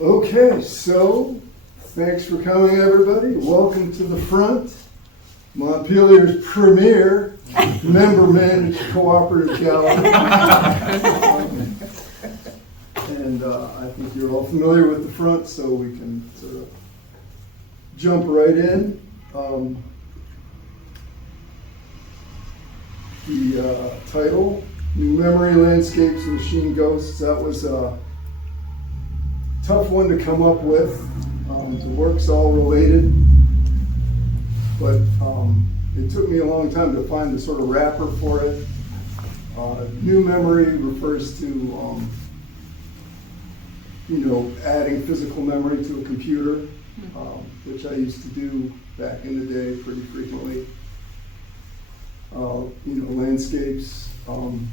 Okay, so thanks for coming, everybody. Welcome to the front, Montpelier's premier member-managed cooperative gallery. And I think you're all familiar with the front, so we can sort of jump right in. The title, New Memory Landscapes and Machine Ghosts, that was a tough one to come up with. The work's all related, but it took me a long time to find the sort of wrapper for it. New memory refers to adding physical memory to a computer, which I used to do back in the day pretty frequently. Landscapes. And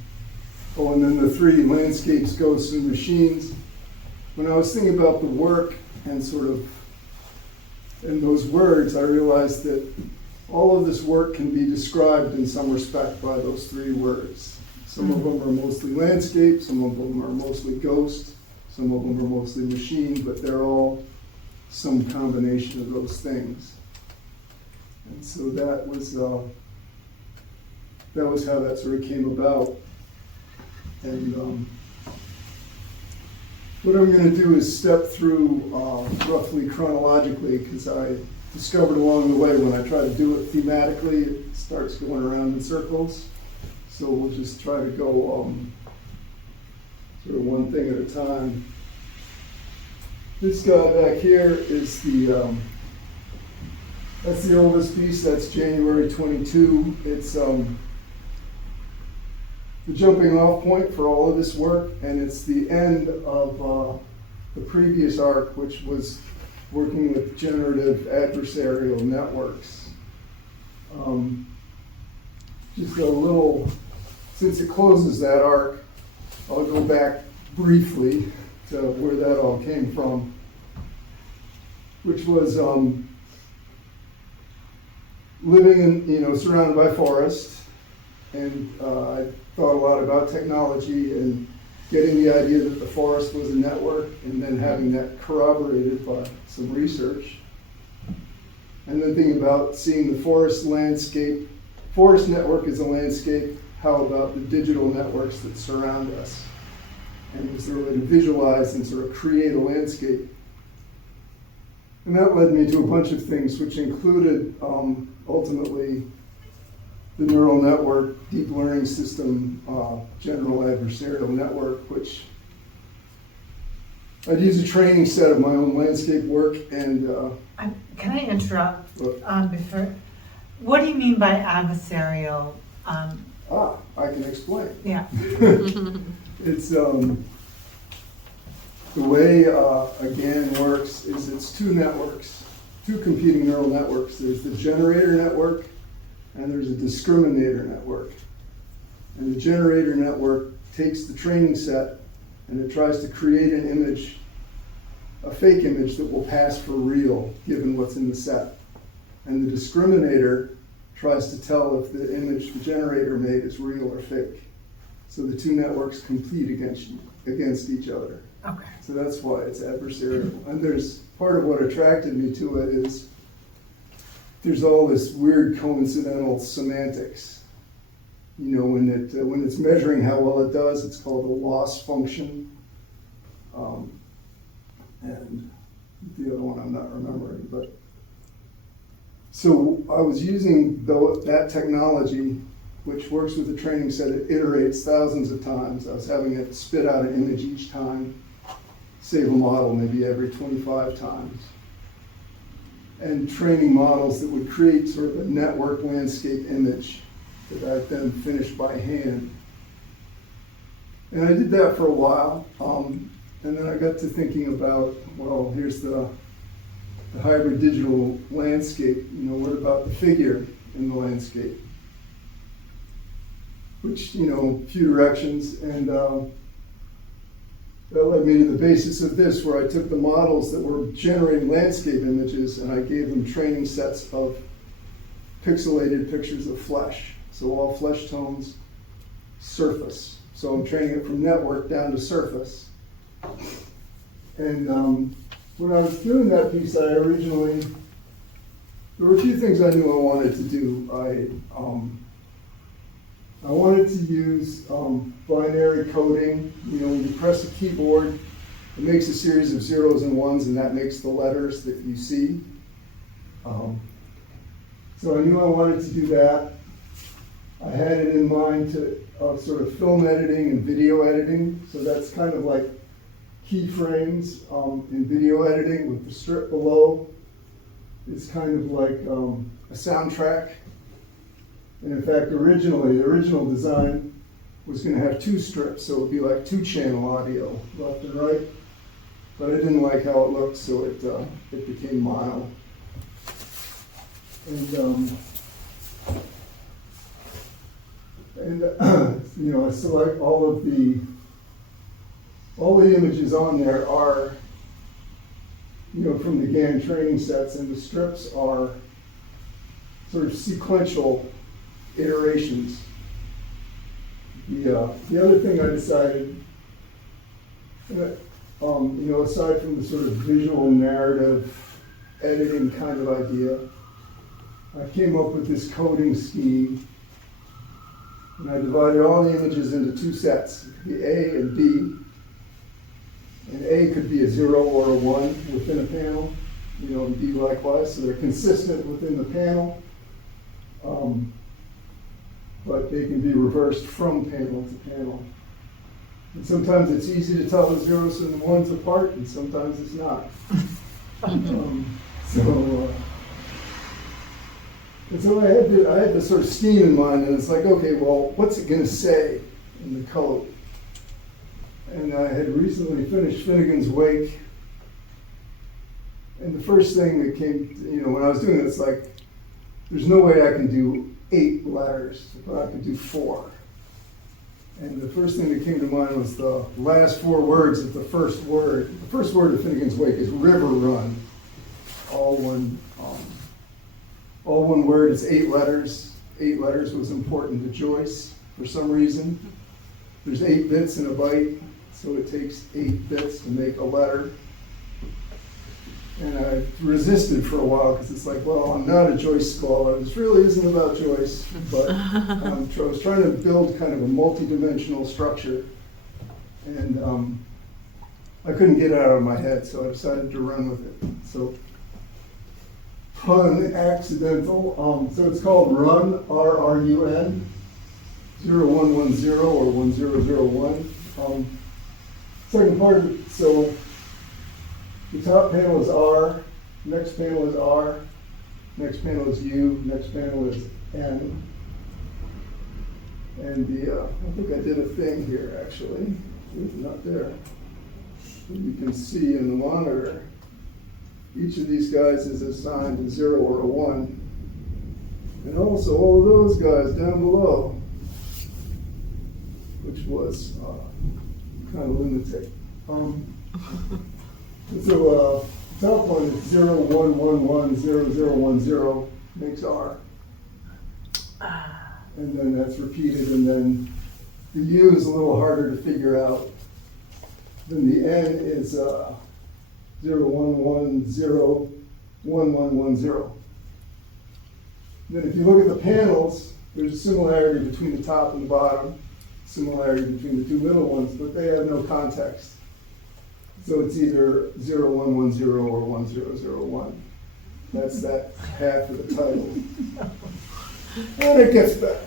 then the three: landscapes, ghosts, and machines. When I was thinking about the work and sort of in those words, I realized that all of this work can be described in some respect by those three words. Some of them are mostly landscape, some of them are mostly ghost, some of them are mostly machine, but they're all some combination of those things. And so that was how that sort of came about. And what I'm going to do is step through roughly chronologically, because I discovered along the way when I try to do it thematically, it starts going around in circles. So we'll just try to go sort of one thing at a time. This guy back here is that's the oldest piece. That's January 22. It's the jumping off point for all of this work, and it's the end of the previous arc, which was working with generative adversarial networks. Just a little, since it closes that arc, I'll go back briefly to where that all came from, which was living in, surrounded by forest, and I thought a lot about technology and getting the idea that the forest was a network, and then having that corroborated by some research. And then thinking about seeing the forest landscape. Forest network is a landscape. How about the digital networks that surround us? And was there a way to visualize and sort of create a landscape? And that led me to a bunch of things, which included ultimately the neural network, deep learning system, general adversarial network, which I'd use a training set of my own landscape work. And can I interrupt before? What do you mean by adversarial? I can explain. Yeah. It's the way again works is it's two networks, two competing neural networks. There's the generator network, and there's a discriminator network. And the generator network takes the training set and it tries to create an image, a fake image that will pass for real given what's in the set. And the discriminator tries to tell if the image the generator made is real or fake. So the two networks compete against each other. Okay. So that's why it's adversarial. And there's part of what attracted me to it is there's all this weird coincidental semantics. When it's measuring how well it does, it's called a loss function. And the other one I'm not remembering. But so I was using that technology, which works with the training set. It iterates thousands of times. I was having it spit out an image each time, save a model maybe every 25 times. And training models that would create sort of a network landscape image that I then finished by hand. And I did that for a while, and then I got to thinking about, well, here's the hybrid digital landscape. What about the figure in the landscape? Which, few directions, and that led me to the basis of this, where I took the models that were generating landscape images and I gave them training sets of pixelated pictures of flesh. So all flesh tones, surface. So I'm training it from network down to surface. And when I was doing that piece, there were a few things I knew I wanted to do. I wanted to use binary coding. You know, when you press a keyboard, it makes a series of zeros and ones, and that makes the letters that you see. So I knew I wanted to do that. I had it in mind to sort of film editing and video editing. So that's kind of like keyframes in video editing with the strip below. It's kind of like a soundtrack. And in fact, the original design was going to have two strips, so it would be like two-channel audio, left and right. But I didn't like how it looked, so it became mono. And you know, I select all the images on there are, you know, from the GAN training sets, and the strips are sort of sequential iterations. The other thing I decided, you know, aside from the sort of visual narrative editing kind of idea, I came up with this coding scheme, and I divided all the images into two sets, it could be A and B. And A could be a 0 or a 1 within a panel, you know, and B likewise, so they're consistent within the panel. But they can be reversed from panel to panel. And sometimes it's easy to tell the zeros and the ones apart, and sometimes it's not. And so I had this sort of scheme in mind, and it's like, okay, well, what's it going to say in the code? And I had recently finished Finnegan's Wake, and the first thing that came, you know, when I was doing it, it's like, there's no way I can do 8 letters, but I could do 4. And the first thing that came to mind was the last 4 words of the first word. The first word of Finnegan's Wake is river run. All one word. It's 8 letters. 8 letters was important to Joyce for some reason. There's 8 bits in a byte, so it takes 8 bits to make a letter. And I resisted for a while because it's like, well, I'm not a Joyce scholar. This really isn't about Joyce, but I was trying to build kind of a multi-dimensional structure, and I couldn't get it out of my head, so I decided to run with it. So, fun, accidental. So it's called Run, R-R-U-N, 0110 or 1001. Second part of it, so the top panel is R, next panel is R, next panel is U, next panel is N. And I think I did a thing here actually, it's not there. You can see in the monitor, each of these guys is assigned a 0 or a 1. And also all of those guys down below, which was kind of lunatic. So the top one is 01110010 makes R. And then that's repeated, and then the U is a little harder to figure out. Then the N is 01101110. Then if you look at the panels, there's a similarity between the top and the bottom, similarity between the two middle ones, but they have no context. So it's either 0110 or 1001. That's that half of the title. And it gets better.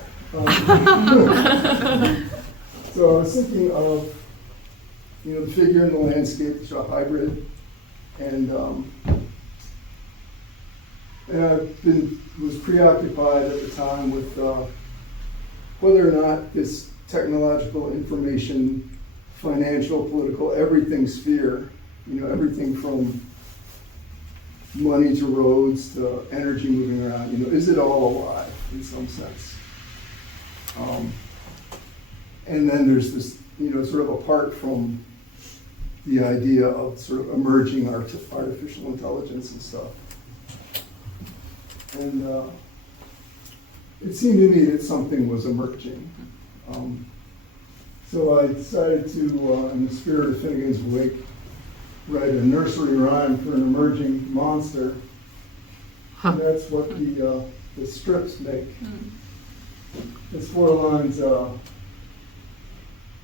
So I was thinking of, you know, the figure in the landscape, which is a hybrid, and I was preoccupied at the time with whether or not this technological information, financial, political, everything sphere, you know, everything from money to roads to energy moving around, you know, is it all alive in some sense? And then there's this, you know, sort of apart from the idea of sort of emerging artificial intelligence and stuff. And it seemed to me that something was emerging. So I decided to, in the spirit of Finnegan's Wake, write a nursery rhyme for an emerging monster. Huh. And that's what the strips make. It's 4 lines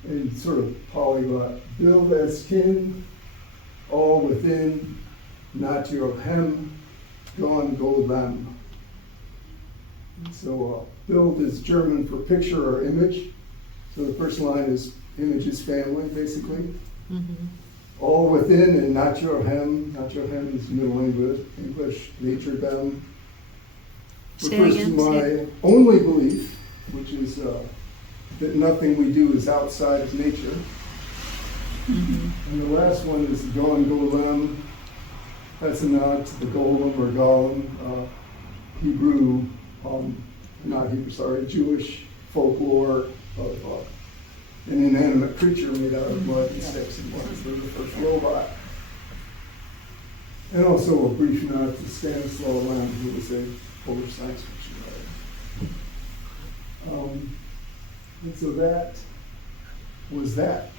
in sort of polyglot. Build as kin, all within, not your hem, gone go them. So build is German for picture or image. So the first line is image is family, basically. All within and not your hem. Not your hem is Middle English, nature them. Say Refers to again, my only belief, which is that nothing we do is outside of nature. And the last one is Gon Golem. That's a nod to the golem or golem, Hebrew, not Hebrew, sorry, Jewish folklore of an inanimate creature made out of mud and sticks and bones. They're the first robot. And also a brief nod to Stanislaw Lem, who was a Polish science fiction writer. And so that was that.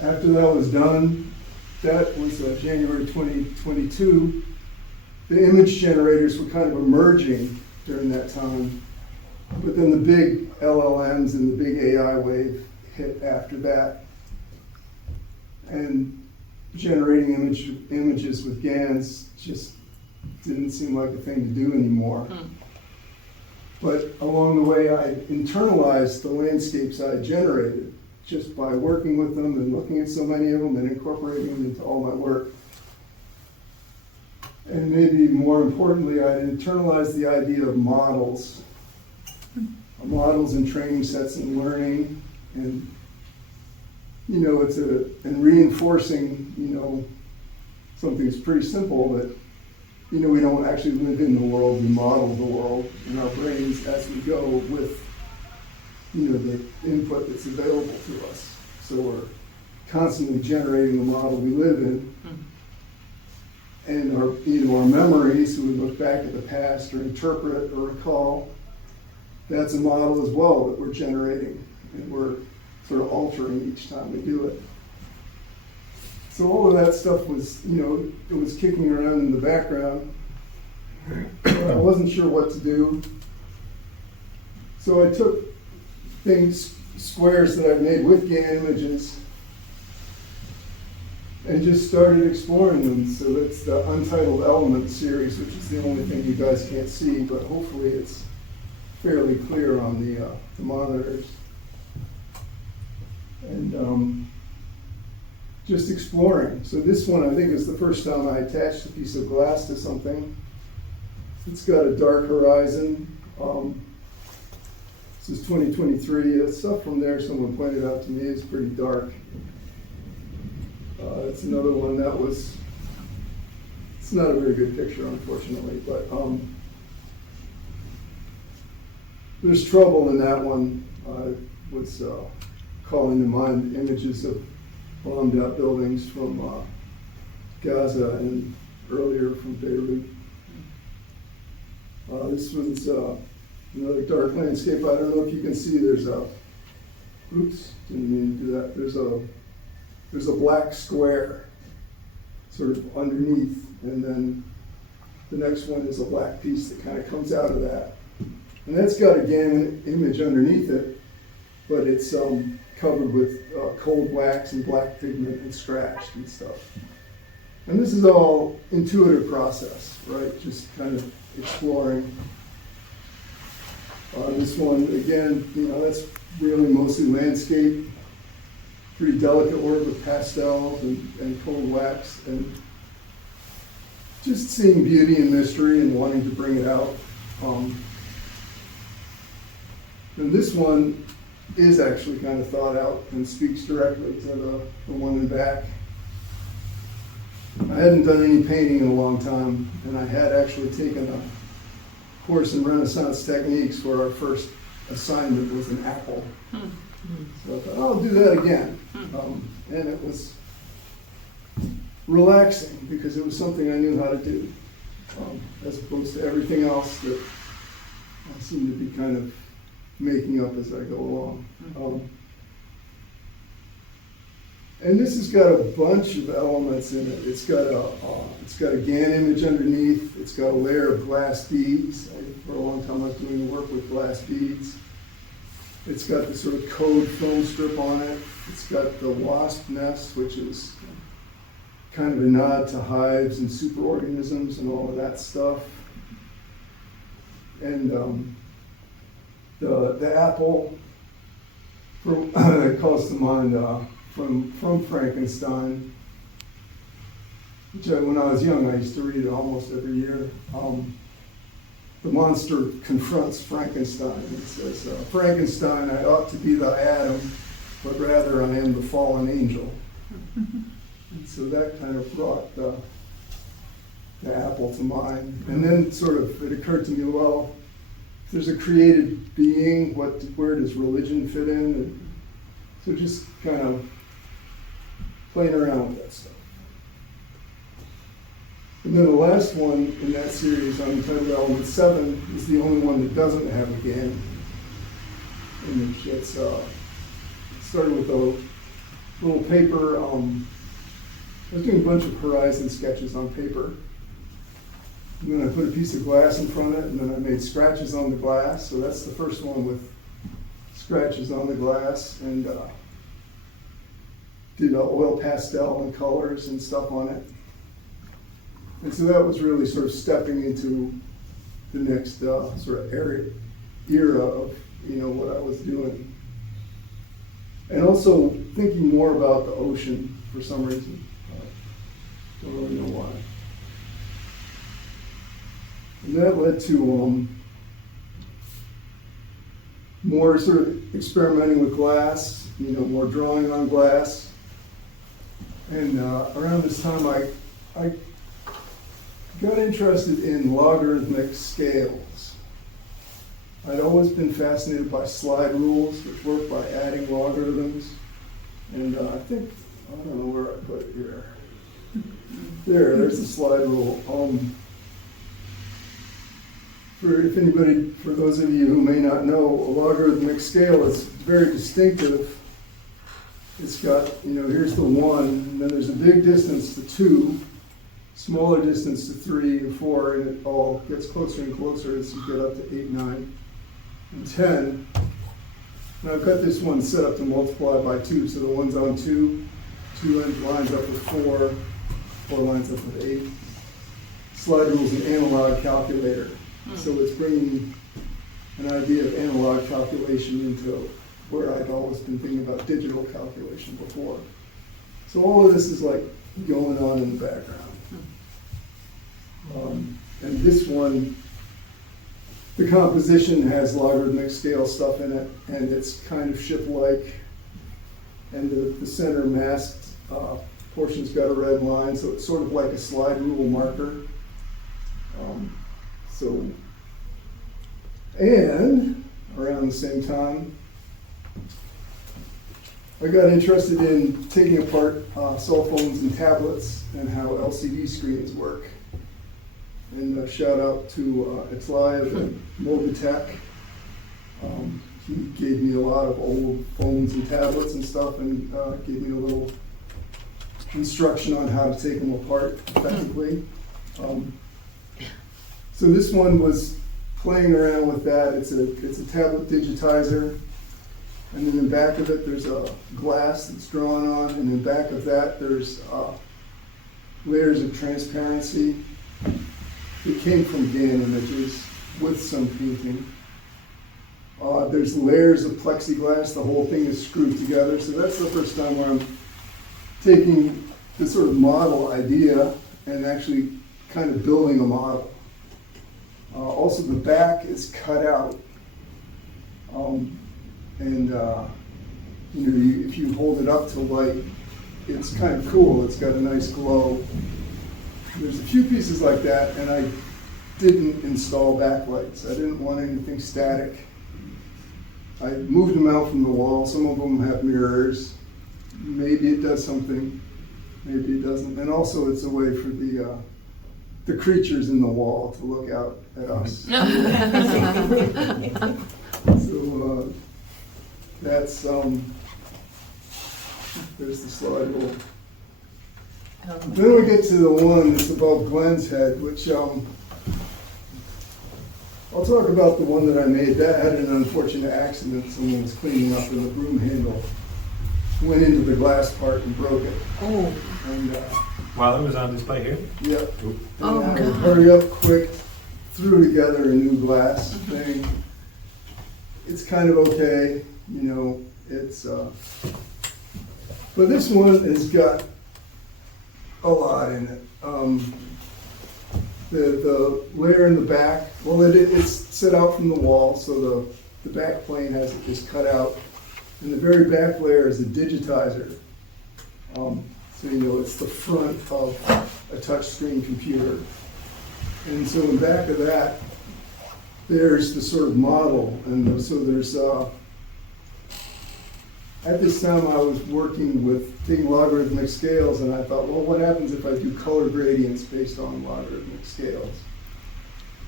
After that was done, that was January 2022. The image generators were kind of emerging during that time, but then the big LLMs and the big AI wave hit after that. And generating images with GANs just didn't seem like a thing to do anymore. But along the way, I internalized the landscapes I generated just by working with them and looking at so many of them and incorporating them into all my work. And maybe more importantly, I internalized the idea of models. Models and training sets and learning, and and reinforcing, something that's pretty simple, that we don't actually live in the world, we model the world in our brains as we go with the input that's available to us. So we're constantly generating the model we live in. And our memories, so we look back at the past or interpret or recall, that's a model as well that we're generating, and we're sort of altering each time we do it. So all of that stuff was, it was kicking around in the background. I wasn't sure what to do. So I took squares that I've made with GAN images, and just started exploring them. So that's the Untitled Element series, which is the only thing you guys can't see, but hopefully it's fairly clear on the monitors. And just exploring. So this one, I think, is the first time I attached a piece of glass to something. It's got a dark horizon. This is 2023. The stuff from there, someone pointed out to me, is pretty dark. It's another one that was, it's not a very good picture, unfortunately, but there's trouble in that one. I was calling to mind images of bombed out buildings from Gaza and earlier from Beirut. This was another dark landscape. I don't know if you can see, there's a, oops, didn't mean to do that. There's a black square sort of underneath, and then the next one is a black piece that kind of comes out of that. And that's got a GAN image underneath it, but it's covered with cold wax and black pigment and scratched and stuff. And this is all intuitive process, right? Just kind of exploring. This one, again, that's really mostly landscape. Pretty delicate work with pastels and cold wax, and just seeing beauty and mystery and wanting to bring it out. And this one is actually kind of thought out and speaks directly to the one in the back. I hadn't done any painting in a long time, and I had actually taken a course in Renaissance techniques where our first assignment was an apple. So I thought, I'll do that again. And it was relaxing because it was something I knew how to do, as opposed to everything else that I seem to be kind of making up as I go along. And this has got a bunch of elements in it. It's got a GAN image underneath. It's got a layer of glass beads. For a long time I was doing work with glass beads. It's got the sort of code film strip on it. It's got the wasp nest, which is kind of a nod to hives and superorganisms and all of that stuff. And the apple that calls to mind from Frankenstein, which when I was young I used to read it almost every year. The monster confronts Frankenstein. It says, Frankenstein, I ought to be thy Adam, but rather I am the fallen angel. And so that kind of brought the apple to mind. And then sort of it occurred to me, well, if there's a created being, where does religion fit in? And so just kind of playing around with that stuff. And then the last one in that series, Untitled Element 7, is the only one that doesn't have a GAN image. It's started with a little paper. I was doing a bunch of horizon sketches on paper. And then I put a piece of glass in front of it, and then I made scratches on the glass. So that's the first one with scratches on the glass, and did oil pastel and colors and stuff on it. And so that was really sort of stepping into the next sort of era of what I was doing. And also thinking more about the ocean for some reason. Don't really know why. And that led to more sort of experimenting with glass, more drawing on glass. And around this time I got interested in logarithmic scales. I'd always been fascinated by slide rules, which work by adding logarithms. And I don't know where I put it here. There's the slide rule. For those of you who may not know, a logarithmic scale is very distinctive. It's got, here's the 1, and then there's a big distance to 2, smaller distance to 3 and 4, and it all gets closer and closer as you get up to 8, 9, and 10. And I've got this one set up to multiply by 2, so the one's on 2 lines up with 4, 4 lines up with 8. Slide rule is an analog calculator, so it's bringing an idea of analog calculation into where I'd always been thinking about digital calculation before. So all of this is like going on in the background. And this one, the composition has logarithmic scale stuff in it, and it's kind of ship-like, and the center masked portion's got a red line, so it's sort of like a slide rule marker. And around the same time, I got interested in taking apart cell phones and tablets and how LCD screens work. And shout out to Etzliah and Mobitech. He gave me a lot of old phones and tablets and stuff, and gave me a little instruction on how to take them apart effectively. So this one was playing around with that. It's a tablet digitizer, and then in back of it there's a glass that's drawn on, and in back of that there's layers of transparency. It came from GAN images with some painting. There's layers of plexiglass. The whole thing is screwed together. So that's the first time where I'm taking this sort of model idea and actually kind of building a model. Also, the back is cut out. If you hold it up to light, it's kind of cool. It's got a nice glow. There's a few pieces like that, and I didn't install backlights. I didn't want anything static. I moved them out from the wall. Some of them have mirrors. Maybe it does something, maybe it doesn't. And also it's a way for the creatures in the wall to look out at us. So that's there's the slide rule. Then we get to the one that's above Glenn's head, which I'll talk about the one that I made. That had an unfortunate accident. Someone was cleaning up and the broom handle went into the glass part and broke it. Oh, And While it was on display here? yep. Oh, And I God. hurry up quick, threw together a new glass thing. It's kind of okay, you know, it's, but this one has got a lot in it. The layer in the back, well, it's set out from the wall, so the back plane is cut out. And the very back layer is a digitizer. So you know it's the front of a touchscreen computer. And so in back of that, there's the sort of model. And so there's, at this time I was working with taking logarithmic scales, and I thought, well, what happens if I do color gradients based on logarithmic scales?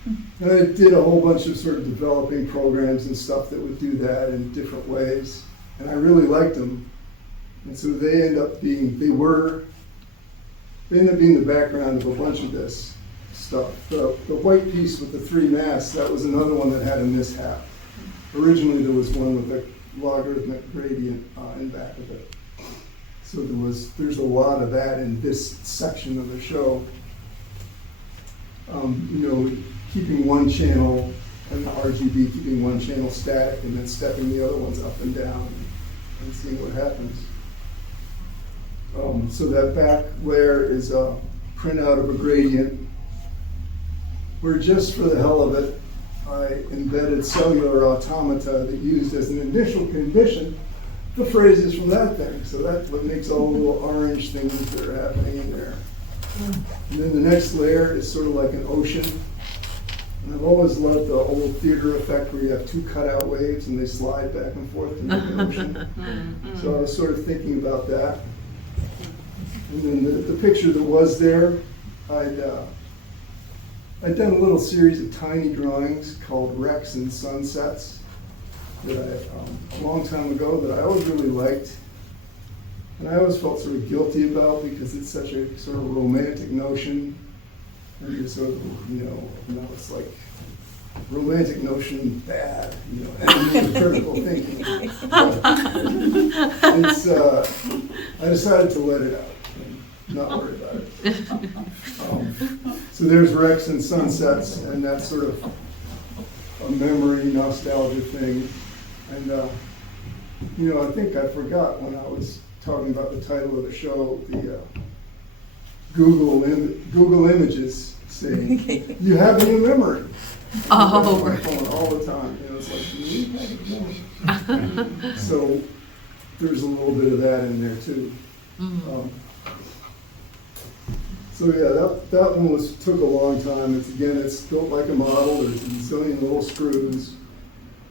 And I did a whole bunch of sort of developing programs and stuff that would do that in different ways. And I really liked them. And so they end up being the background of a bunch of this stuff. The white piece with the 3 masks, that was another one that had a mishap. Originally there was one with a logarithmic gradient in back of it. So there's a lot of that in this section of the show. You know, keeping one channel and RGB, keeping one channel static and then stepping the other ones up and down and seeing what happens. So that back layer is a printout of a gradient where just for the hell of it, I embedded cellular automata that used as an initial condition the phrases from that thing. So that's what makes all the little orange things that are happening in there. And then the next layer is sort of like an ocean. And I've always loved the old theater effect where you have 2 cutout waves and they slide back and forth to make an ocean. So I was sort of thinking about that. And then the picture that was there, I'd done a little series of tiny drawings called Wrecks and Sunsets that a long time ago that I always really liked. And I always felt sort of guilty about because it's such a sort of romantic notion. And you're sort of, you know, it's like romantic notion bad, you know, enemy of critical thinking. It's, I decided to let it out. Not worry about it. So there's Wrecks and Sunsets, and that's sort of a memory, nostalgia thing. And, you know, I think I forgot when I was talking about the title of the show, the Google Images saying, you have a new memory. Oh, My phone all the time. You know, it's like, so there's a little bit of that in there too. So yeah, that one took a long time. It's built like a model. There's a zillion little screws.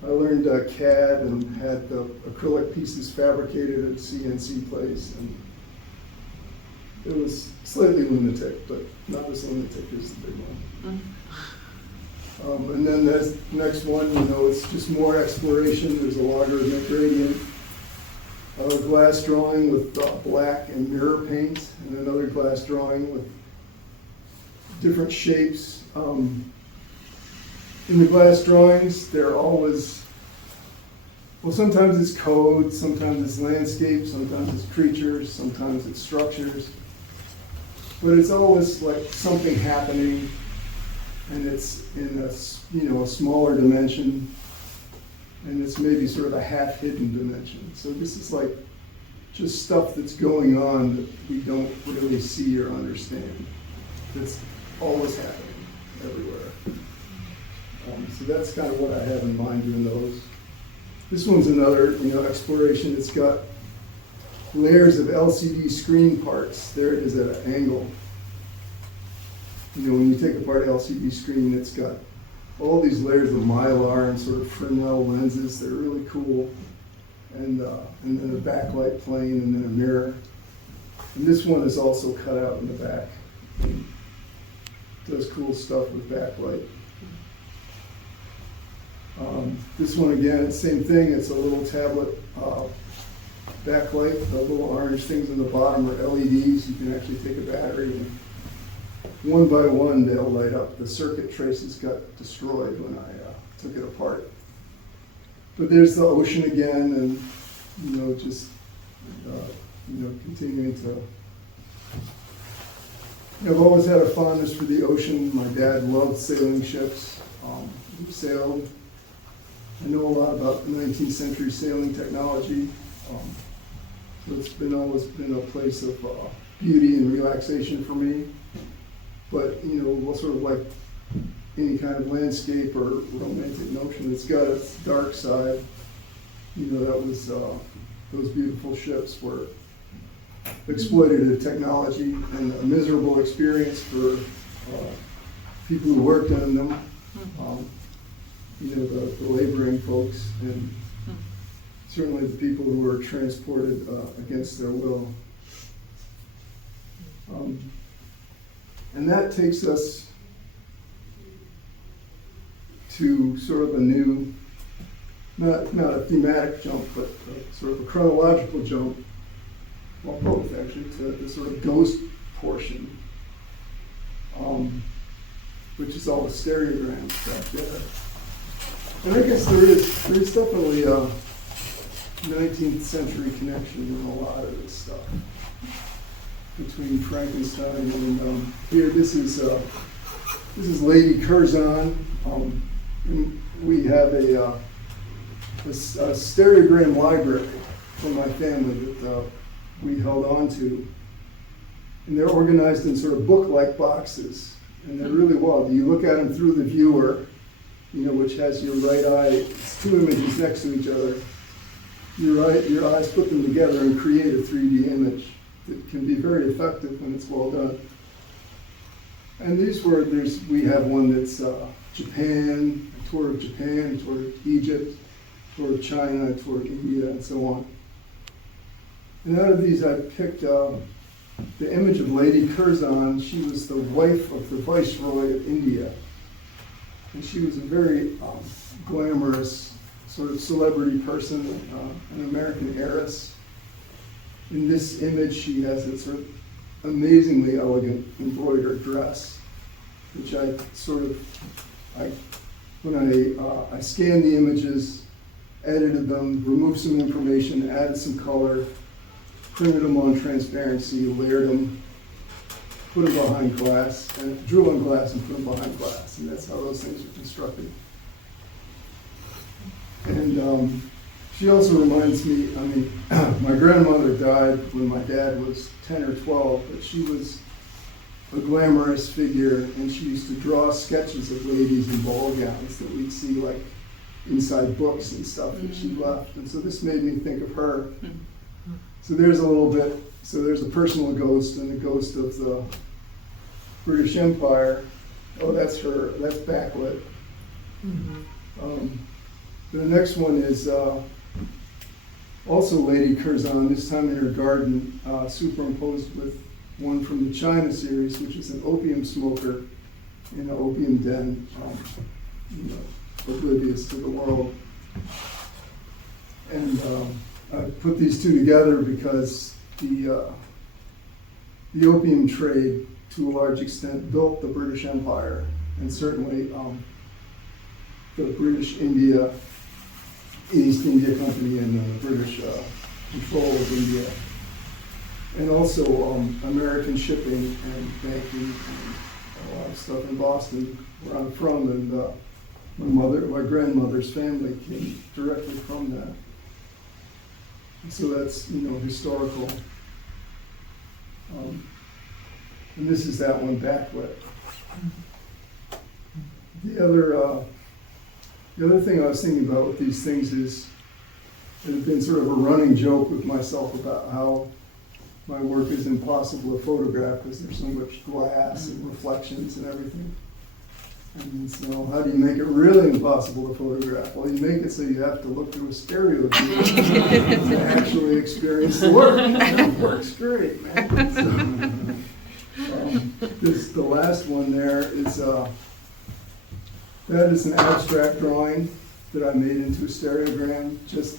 I learned CAD and had the acrylic pieces fabricated at a CNC place, and it was slightly lunatic, but not as lunatic as the big one. And then the next one, you know, it's just more exploration. There's a logarithmic gradient. A glass drawing with black and mirror paint, and another glass drawing with different shapes. In the glass drawings, they're always, well, sometimes it's code, sometimes it's landscape, sometimes it's creatures, sometimes it's structures. But it's always like something happening, and it's in a, you know, a smaller dimension, and it's maybe sort of a half-hidden dimension. So this is like just stuff that's going on that we don't really see or understand. That's always happening everywhere. So that's kind of what I have in mind doing those. This one's another, you know, exploration. It's got layers of LCD screen parts. There it is at an angle. You know, when you take apart an LCD screen, it's got all these layers of mylar and sort of Fresnel lenses. They're really cool. And then a backlight plane and then a mirror. And this one is also cut out in the back. Does cool stuff with backlight. This one again, it's same thing. It's a little tablet backlight. The little orange things on the bottom are LEDs. You can actually take a battery and one by one they'll light up. The circuit traces got destroyed when I took it apart. But there's the ocean again, and just continuing to. I've always had a fondness for the ocean. My dad loved sailing ships. He sailed. I know a lot about the 19th century sailing technology. So it's always been a place of beauty and relaxation for me. But sort of like any kind of landscape or romantic notion, it's got its dark side. That was those beautiful ships were exploitative technology and a miserable experience for people who worked on them. The laboring folks, and certainly the people who were transported against their will. And that takes us to sort of a new, not a thematic jump, but sort of a chronological jump, well, both actually, to the sort of ghost portion, which is all the stereograms back there. And I guess there is definitely a 19th century connection in a lot of this stuff between Frankenstein and here. This is Lady Curzon. We have a stereogram library from my family that we held on to, and they're organized in sort of book-like boxes, and they're really wild. You look at them through the viewer, which has your right eye. It's two images next to each other. Your eyes put them together and create a 3D image that can be very effective when it's well done. And we have one that's Japan, a tour of Japan, a tour of Egypt, a tour of China, a tour of India, and so on. And out of these, I picked the image of Lady Curzon. She was the wife of the Viceroy of India. And she was a very glamorous sort of celebrity person, an American heiress. In this image, she has a sort of amazingly elegant embroidered dress, which I scanned the images, edited them, removed some information, added some color, printed them on transparency, layered them, put them behind glass, and drew on glass and put them behind glass, and that's how those things are constructed. And she also reminds me, my grandmother died when my dad was 10 or 12, but she was a glamorous figure, and she used to draw sketches of ladies in ball gowns that we'd see like inside books and stuff that she left. And so this made me think of her. So there's a little bit, there's a personal ghost and the ghost of the British Empire. Oh, that's her, that's backlit. The next one is also Lady Curzon, this time in her garden, superimposed with one from the China series, which is an opium smoker in an opium den, oblivious to the world. And I put these two together because the opium trade, to a large extent, built the British Empire, and certainly the British India, East India Company, and the British control of India, and also American shipping and banking and a lot of stuff in Boston, where I'm from, and my grandmother's family came directly from that. And so that's historical. And this is that one backlit. The other thing I was thinking about with these things is, it had been sort of a running joke with myself about how my work is impossible to photograph because there's so much glass and reflections and everything. And so how do you make it really impossible to photograph? Well, you make it so you have to look through a stereo view to actually experience the work. It works great, man. So, the last one there is, that is an abstract drawing that I made into a stereogram, just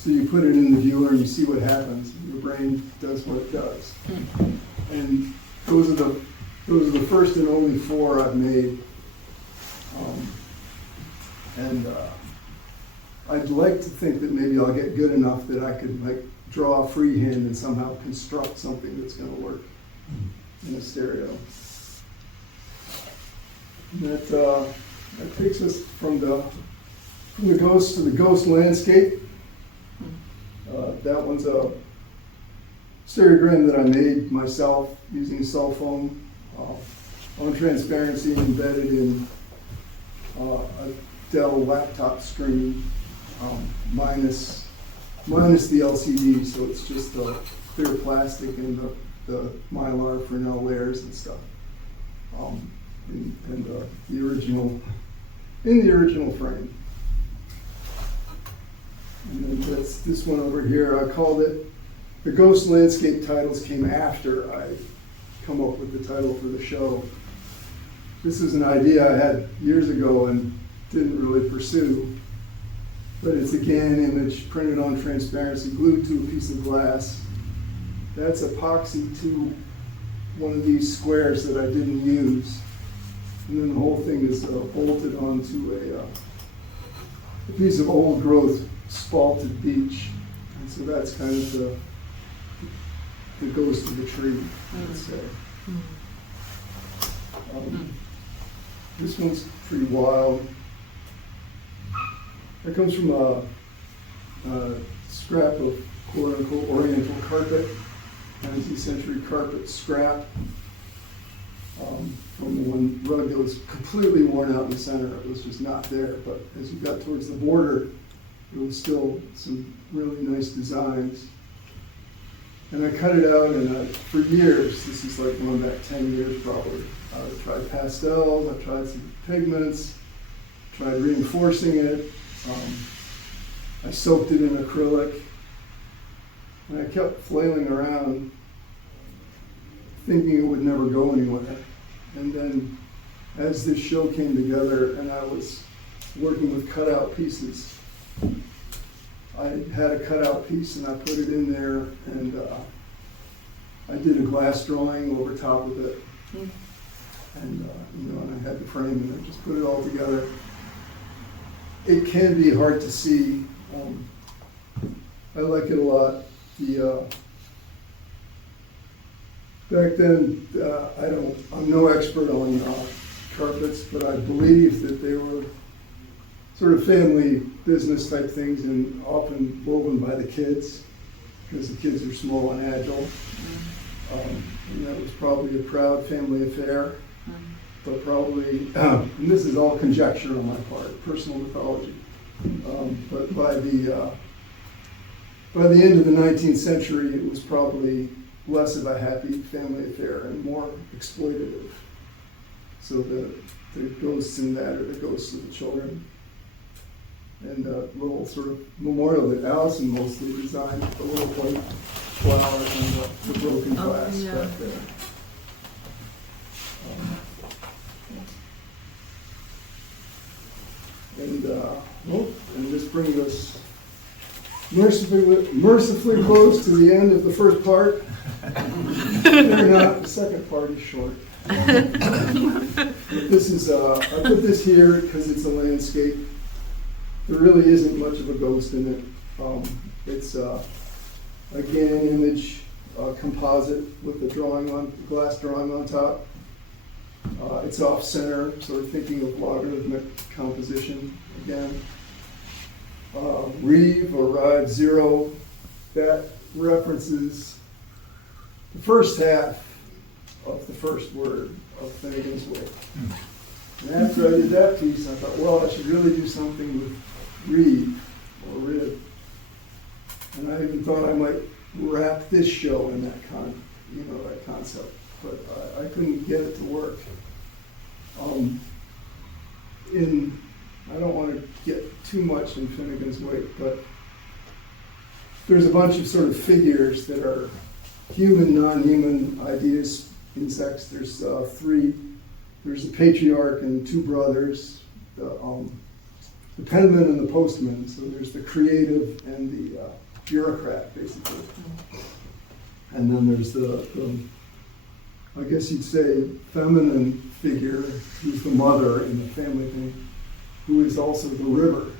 So you put it in the viewer and you see what happens. Your brain does what it does. And those are the first and only 4 I've made. I'd like to think that maybe I'll get good enough that I could like draw freehand and somehow construct something that's going to work in a stereo. And that takes us from the ghost to the ghost landscape. That one's a stereogram that I made myself using a cell phone on transparency embedded in a Dell laptop screen, minus the LCD, so it's just the clear plastic and the mylar for no layers and stuff. And the original, in the original frame. And then that's this one over here. I called it, the Ghost Landscape titles came after I come up with the title for the show. This is an idea I had years ago and didn't really pursue, but it's a GAN image printed on transparency, glued to a piece of glass. That's epoxy to one of these squares that I didn't use. And then the whole thing is bolted onto a piece of old growth spalted beech. And so that's kind of the ghost of the tree, let's say. This one's pretty wild. It comes from a scrap of quote-unquote oriental carpet, 19th century carpet scrap, from the one rug that was completely worn out in the center. It was just not there, but as you got towards the border, there was still some really nice designs. And I cut it out, and for years, this is like going back 10 years probably, I tried pastels, I tried some pigments, tried reinforcing it. I soaked it in acrylic, and I kept flailing around, thinking it would never go anywhere. And then as this show came together and I was working with cutout pieces, I had a cutout piece and I put it in there, and I did a glass drawing over top of it. And and I had the frame and I just put it all together. It can be hard to see. I like it a lot. Back then, I'm no expert on carpets, but I believe that they were sort of family business type things and often woven by the kids, because the kids are small and agile. And that was probably a proud family affair, but probably, and this is all conjecture on my part, personal mythology. But by the end of the 19th century, it was probably less of a happy family affair and more exploitative. So the ghosts in that are the ghosts of the children. And a little sort of memorial that Allison mostly designed, the little white flowers and the broken glass back there. And this brings us mercifully close to the end of the first part. They're not, the second part is short. This is, I put this here because it's a landscape. There really isn't much of a ghost in it. It's a GAN image composite with the glass drawing on top. It's off center, sort of thinking of logarithmic composition again. Reeve or Rive 0, that references the first half of the first word of Finnegan's Wake. And after I did that piece, I thought, well, I should really do something with Reeve or Rib. And I even thought I might wrap this show in that that concept, but I couldn't get it to work. I don't want to get too much in Finnegan's Wake, but there's a bunch of sort of figures that are human, non-human ideas, insects. There's three. There's a patriarch and two brothers. The the penman and the postman. So there's the creative and the bureaucrat, basically. And then there's the I guess you'd say, feminine figure who's the mother in the family thing, who is also the river.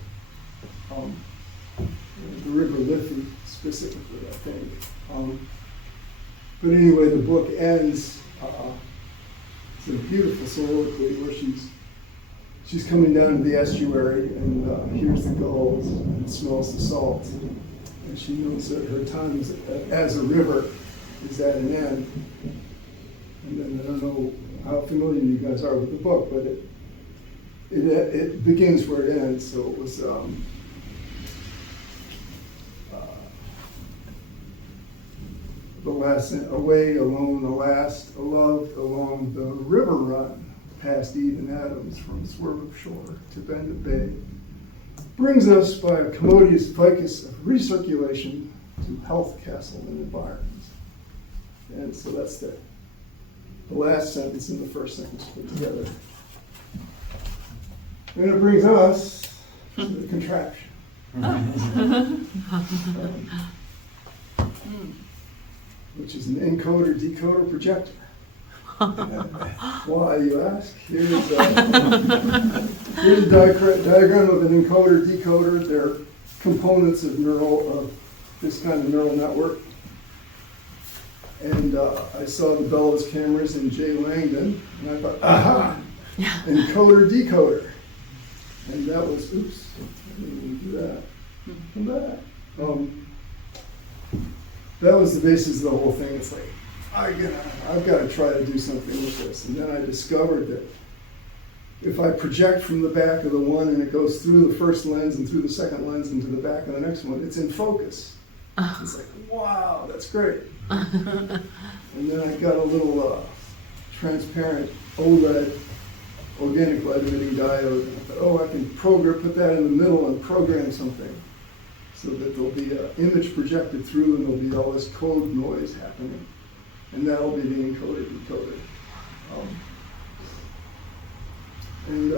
The river Liffey, specifically, I think. But anyway, the book ends, it's a beautiful soliloquy where she's coming down to the estuary and hears the gulls and smells the salt. And she knows that her time as a river is at an end. And then I don't know how familiar you guys are with the book, but it begins where it ends. So it was the last away, alone, alas, loved along the river run, past Eve and Adams from swerve of shore to bend of bay, brings us by a commodious vicus of recirculation to health, castle, and environs. And so that's the last sentence and the first sentence put together. And it brings us to the contraption. Which is an encoder, decoder, projector. Why, you ask? Here's a diagram of an encoder, decoder. They're components of this kind of neural network. And I saw the Bellows cameras in Jay Langdon, and I thought, aha, encoder, decoder. And that was, oops, I didn't even do that. Come back. That was the basis of the whole thing. It's like, I've got to try to do something with this. And then I discovered that if I project from the back of the one and it goes through the first lens and through the second lens into the back of the next one, it's in focus. It's like, wow, that's great. And then I got a little transparent OLED organic light emitting diode. And I thought, I can put that in the middle and program something so that there'll be an image projected through and there'll be all this code noise happening. And that'll be the encoder decoder. And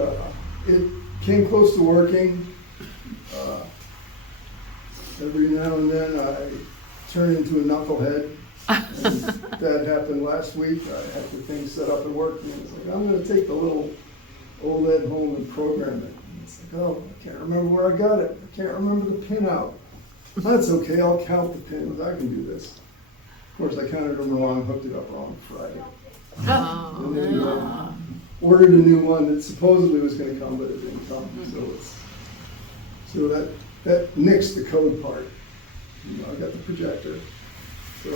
it came close to working. Every now and then I turn into a knucklehead. And that happened last week. I had the thing set up at work and it's like, I'm going to take the little OLED home and program it. And it's like, I can't remember where I got it. I can't remember the pin out. That's okay, I'll count the pins. I can do this. Of course, I counted them wrong, hooked it up wrong Friday. And then ordered a new one that supposedly was going to come, but it didn't come. So that nixed the code part. I got the projector. So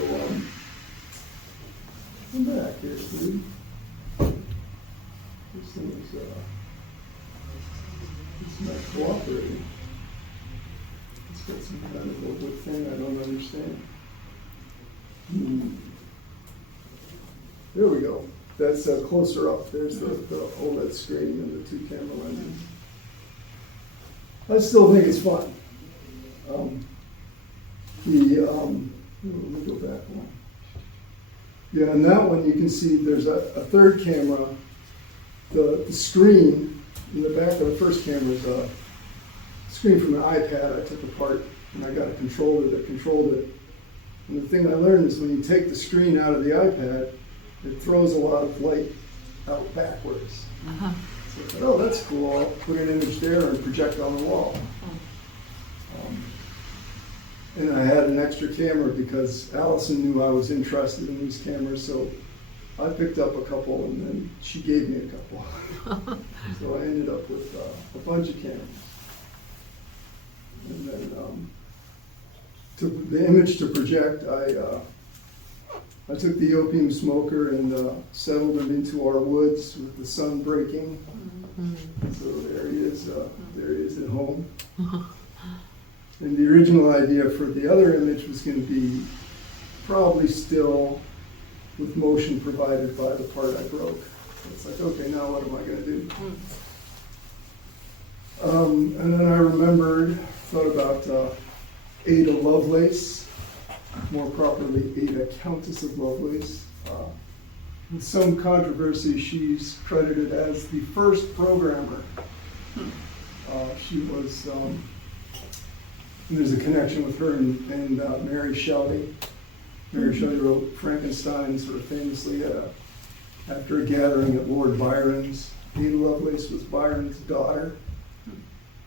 come back here, please. This thing is it's not cooperating. It's got some kind of little thing I don't understand. There we go. That's closer up. There's the OLED screen and the two camera lenses. I still think it's fun. Let me go back one. Yeah, and that one you can see there's a third camera. The screen in the back of the first camera is a screen from an iPad I took apart, and I got a controller that controlled it. And the thing I learned is when you take the screen out of the iPad, it throws a lot of light out backwards. So I thought, that's cool. I'll put an image there and project on the wall. And I had an extra camera because Allison knew I was interested in these cameras, so I picked up a couple and then she gave me a couple. So I ended up with a bunch of cameras. And then the image to project, I took the opium smoker and settled him into our woods with the sun breaking. So there he is at home. And the original idea for the other image was going to be probably still with motion provided by the part I broke. So it's like, okay, now what am I going to do? And then I thought about Ada Lovelace, more properly Ada Countess of Lovelace. With some controversy, she's credited as the first programmer. She was, and there's a connection with her and Mary Shelley. Mary Shelley wrote Frankenstein sort of famously after a gathering at Lord Byron's. Ada Lovelace was Byron's daughter,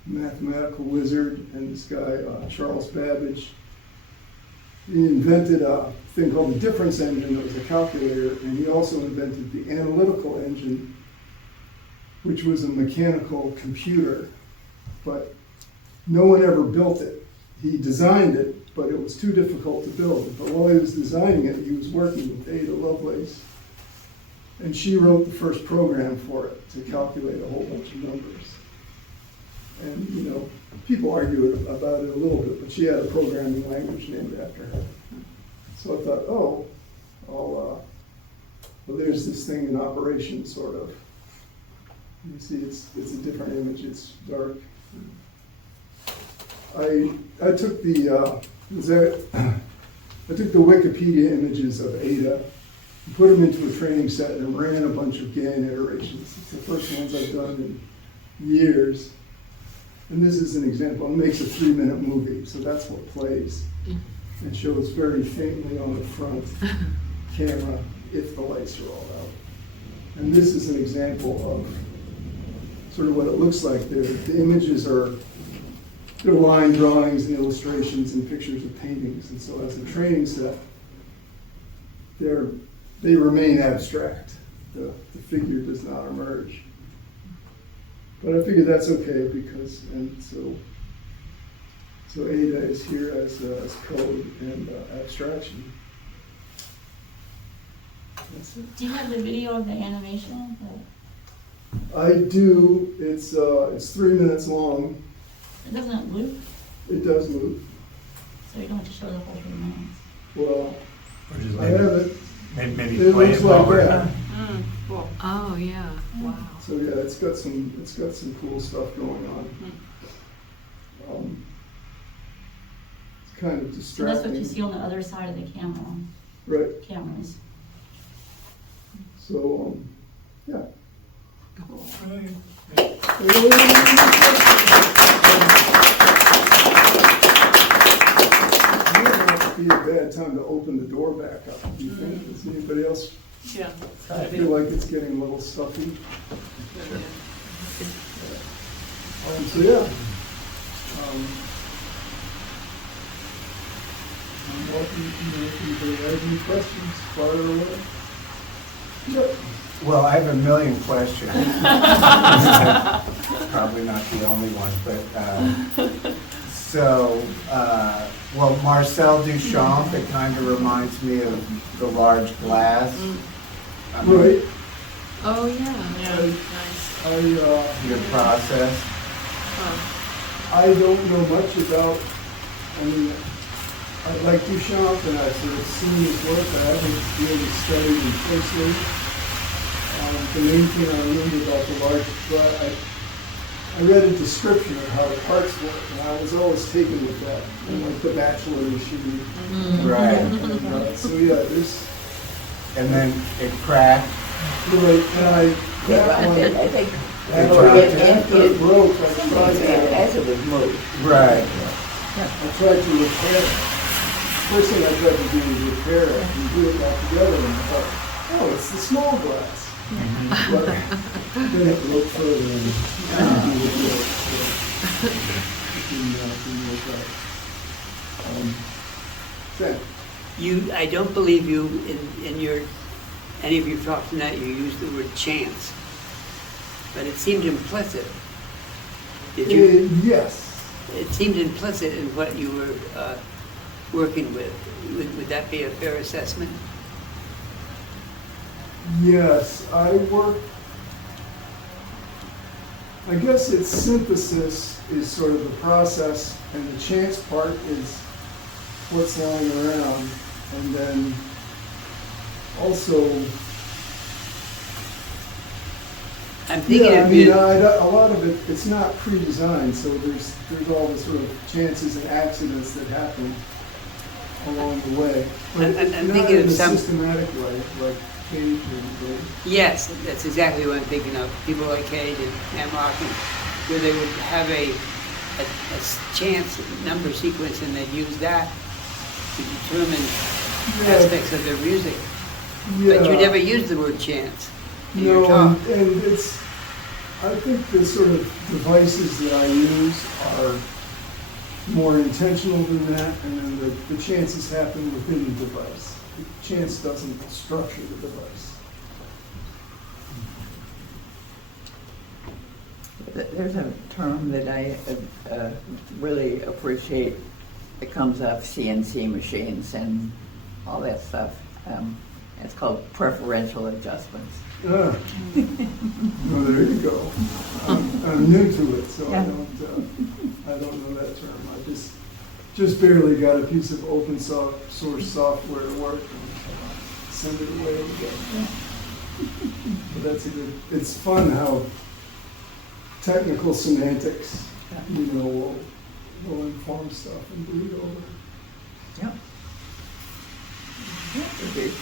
mathematical wizard, and this guy, Charles Babbage, he invented a thing called the difference engine that was a calculator, and he also invented the analytical engine, which was a mechanical computer, but no one ever built it. He designed it, but it was too difficult to build. But while he was designing it, he was working with Ada Lovelace, and she wrote the first program for it to calculate a whole bunch of numbers. And, you know, people argue about it a little bit, but she had a programming language named after her. So I thought, oh, well, there's this thing in operation, sort of. You see, it's a different image, it's dark. I took the Wikipedia images of Ada, put them into a training set, and ran a bunch of GAN iterations. It's the first ones I've done in years. And this is an example. It makes a 3-minute movie, so that's what plays. It shows very faintly on the front camera if the lights are all out. And this is an example of sort of what it looks like there. The images are line drawings and illustrations and pictures of paintings. And so as a training set, they remain abstract. The figure does not emerge. But I figured that's okay because, and so Ada is here as code and abstraction. That's it. Do you have the video of the animation? I do. It's 3 minutes long. It doesn't loop, It does move. so you don't have to show the whole 3 minutes. Well, Or just I have it. maybe It play looks it while like we're that. Cool. Oh, yeah, wow. So yeah, it's got some cool stuff going on. It's kind of So distracting. that's what you see on the other side of the Right. cameras. So yeah. Be a bad time to open the door back up. Do you think? Does anybody else Yeah. feel like it's getting a little stuffy? So yeah. I'm welcome, if anybody has any questions, fire away. Yep. Well, I have a million questions. Probably not the only one, but, well, Marcel Duchamp, it kind of reminds me of the large glass. I mean, Right. Oh, yeah. I- Nice. Your process. I don't know much about, I mean, I like Duchamp and I've sort of seen his work, but I haven't really studied him closely. The main thing I remember about the large glass, I read a description of how the parts work, and I was always taken with that, like the Bachelor machine. Right. And, so yeah, there's, And then it cracked. right, and that one, I think after it broke, I tried to, as it was moved. Right. to repair it. First thing I tried to do was repair it and do it all together, and I thought, oh, it's the small glass. But then it broke further and it didn't work out. Ken? I don't believe you, in any of your talks tonight, you used the word chance, but it seemed implicit. Did you? Yes. It seemed implicit in what you were working with. Would that be a fair assessment? Yes, I guess its synthesis is sort of the process, and the chance part is what's lying around, and then also, I'm thinking yeah, I of mean, you. a lot of it, it's not pre-designed, so there's all the sort of chances and accidents that happen along the way. But I'm it's not thinking in of a some- systematic way, like Cage and Yes, that's exactly what I'm thinking of. People like Cage and Hamrock and where they would have a chance number sequence and they'd use that to determine aspects of their music. But you Yeah. never used the word chance in your No, talk. and it's, I think the sort of devices that I use are more intentional than that, and then the chances happen within the device. The chance doesn't structure the device. There's a term that I really appreciate. It comes off CNC machines and all that stuff. It's called preferential adjustments. Ah. Well, there you go. I'm new to it, so Yeah. I don't know that term. I just barely got a piece of open source software to work and send it away again. But that's a good, it's fun how technical semantics, will inform stuff and bleed over. Yep.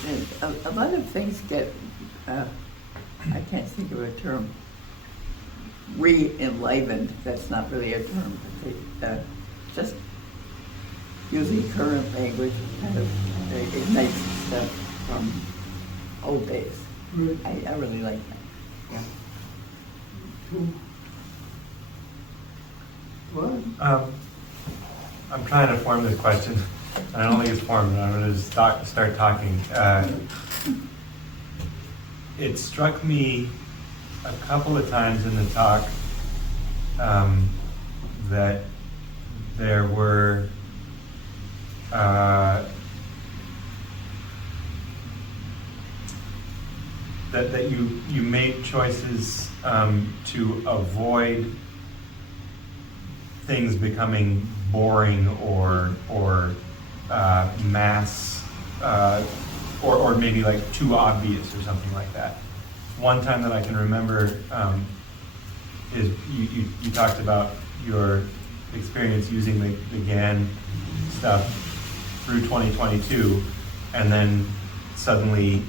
And a lot of things get, I can't think of a term, re-enlivened. That's not really a term, but they, just using current language kind of ignites stuff from old days. Right. I really like that. Yeah. Cool. What? I'm trying to form this question. I don't think it's formed, but I'm going to start talking. It struck me a couple of times in the talk that there were that you made choices to avoid things becoming boring or mass or maybe like too obvious or something like that. One time that I can remember is you talked about your experience using the GAN stuff through 2022, and then suddenly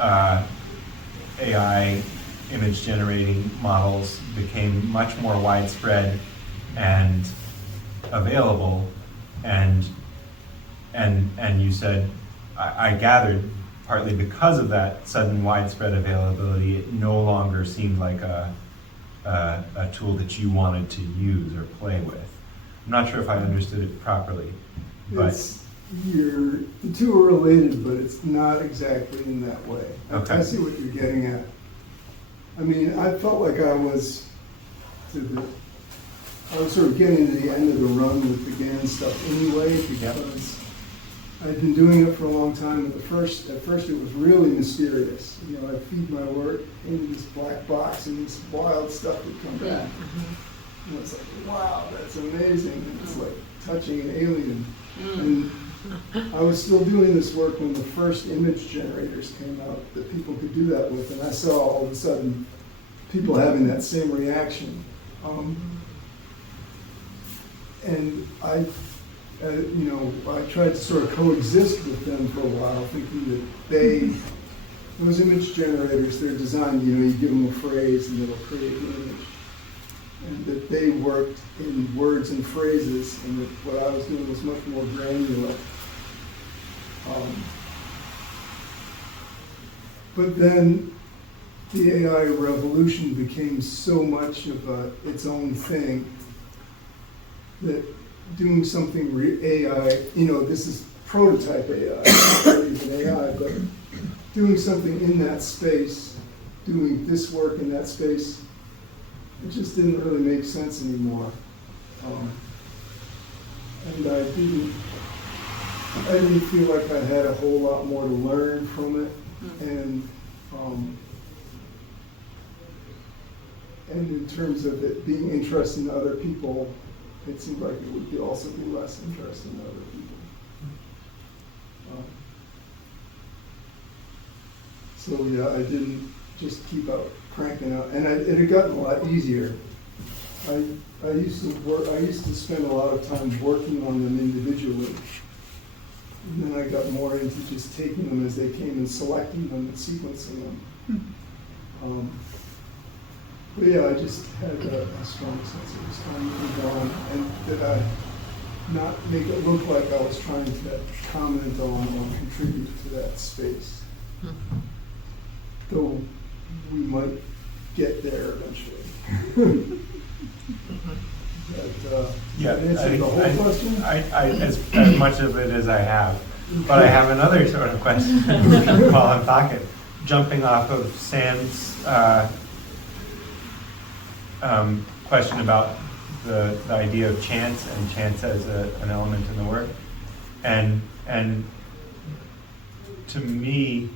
AI image generating models became much more widespread and available, and you said, I gathered partly because of that sudden widespread availability, it no longer seemed like a tool that you wanted to use or play with. I'm not sure if I understood it properly, but The two are related, but it's not exactly in that way. Okay. I see what you're getting at. I mean, I felt like I was sort of getting to the end of the run with the GAN stuff anyway, because I'd been doing it for a long time. At first it was really mysterious. I'd feed my work into this black box and this wild stuff would come back. And it's like, wow, that's amazing. And it's like touching an alien. And I was still doing this work when the first image generators came out that people could do that with, and I saw all of a sudden people having that same reaction. And I tried to sort of coexist with them for a while, thinking that those image generators, they're designed, you give them a phrase and it'll create an image. And that they worked in words and phrases, and that what I was doing was much more granular. But then the AI revolution became so much of its own thing that doing something AI, this is prototype AI, not even AI, but doing something in that space, doing this work in that space, it just didn't really make sense anymore. And I didn't feel like I had a whole lot more to learn from it. And in terms of it being interesting to other people, it seemed like it would also be less interesting to other people. So yeah, I didn't just keep out cranking out, and it had gotten a lot easier. I used to spend a lot of time working on them individually. And then I got more into just taking them as they came and selecting them and sequencing them. But yeah, I just had a strong sense it was time to move on, and that I not make it look like I was trying to comment on or contribute to that space. Though we might get there eventually. That Yeah, answered the whole question? as much of it as I have. But I have another sort of question while I'm talking. Jumping off of Sam's question about the idea of chance and chance as an element in the work. And to me,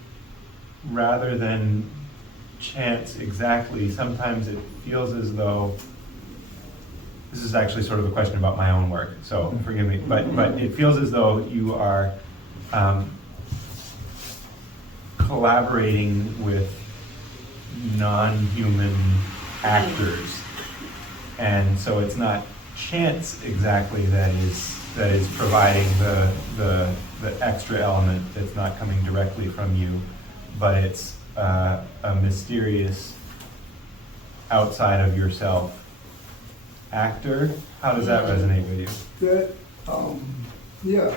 rather than chance exactly, sometimes it feels as though, this is actually sort of a question about my own work, so forgive me, but it feels as though you are collaborating with non-human actors, and so it's not chance exactly that is providing the extra element that's not coming directly from you, but it's a mysterious outside of yourself actor. How does that resonate with you? That, yeah,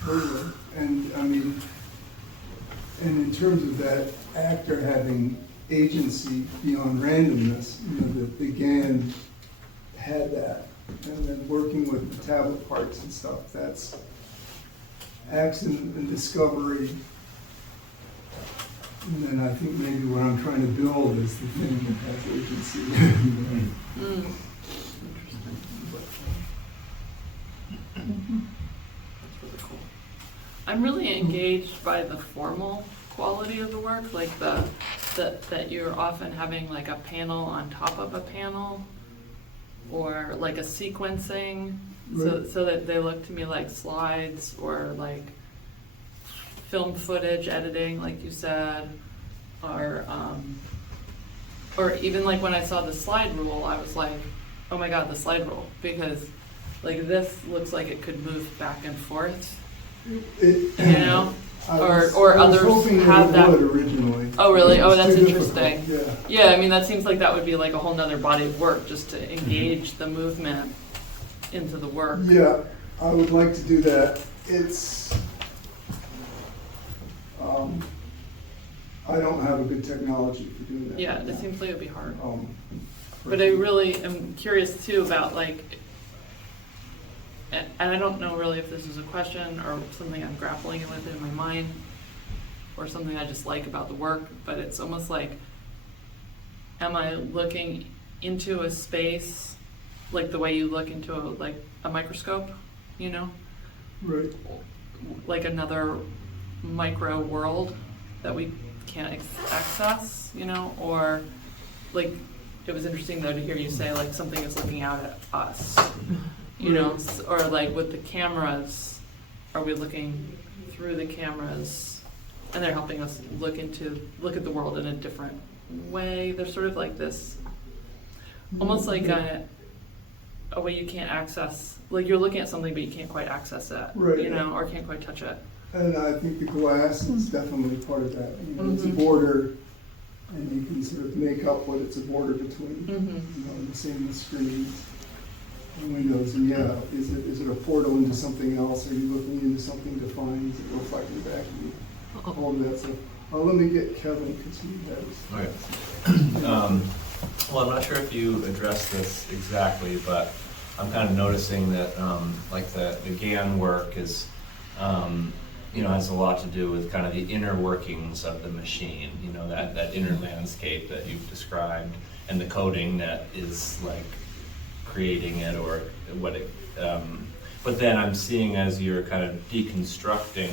totally. And I mean, and in terms of that actor having agency beyond randomness, you know, the GAN had that. And then working with the tablet parts and stuff, that's accident and discovery. And then I think maybe what I'm trying to build is the thing that has agency. That's really cool. I'm really engaged by the formal quality of the work, like that you're often having like a panel on top of a panel, or like a sequencing, so that they look to me like slides or like film footage editing, like you said, or even like when I saw the slide rule, I was like, oh my god, the slide rule, because like this looks like it could move back and forth, you know? Or others have that. Originally. Oh really? Oh, that's Too interesting. difficult, yeah. Yeah, I mean that seems like that would be like a whole nother body of work, just to engage the movement into the work. Yeah, I would like to do that. It's, I don't have a good technology for doing that. Yeah, right it now. seems like it would be hard. But I really am curious too about like, and I don't know really if this is a question or something I'm grappling with in my mind, or something I just like about the work, but it's almost like, am I looking into a space like the way you look into a microscope, you know? Right. Like another micro world that we can't access, you know? Or like, it was interesting though to hear you say like something is looking out at us, you know? Or like with the cameras, are we looking through the cameras and they're helping us look at the world in a different way? There's sort of like this, almost like a way you can't access, like you're looking at something but you can't quite access it, Right. you know, or can't quite touch it. And I think the glass is definitely part of that. You know, it's a border, and you can sort of make up what it's a border between. You know, the same with screens and windows. And yeah, is it a portal into something else? Are you looking into something defined? Is it reflecting back at you? All of that stuff. Let me get Kevin, because he has. Okay. Well, I'm not sure if you addressed this exactly, but I'm kind of noticing that like the GAN work is, you know, has a lot to do with kind of the inner workings of the machine, you know, that inner landscape that you've described, and the coding that is like creating it, or what it, but then I'm seeing as you're kind of deconstructing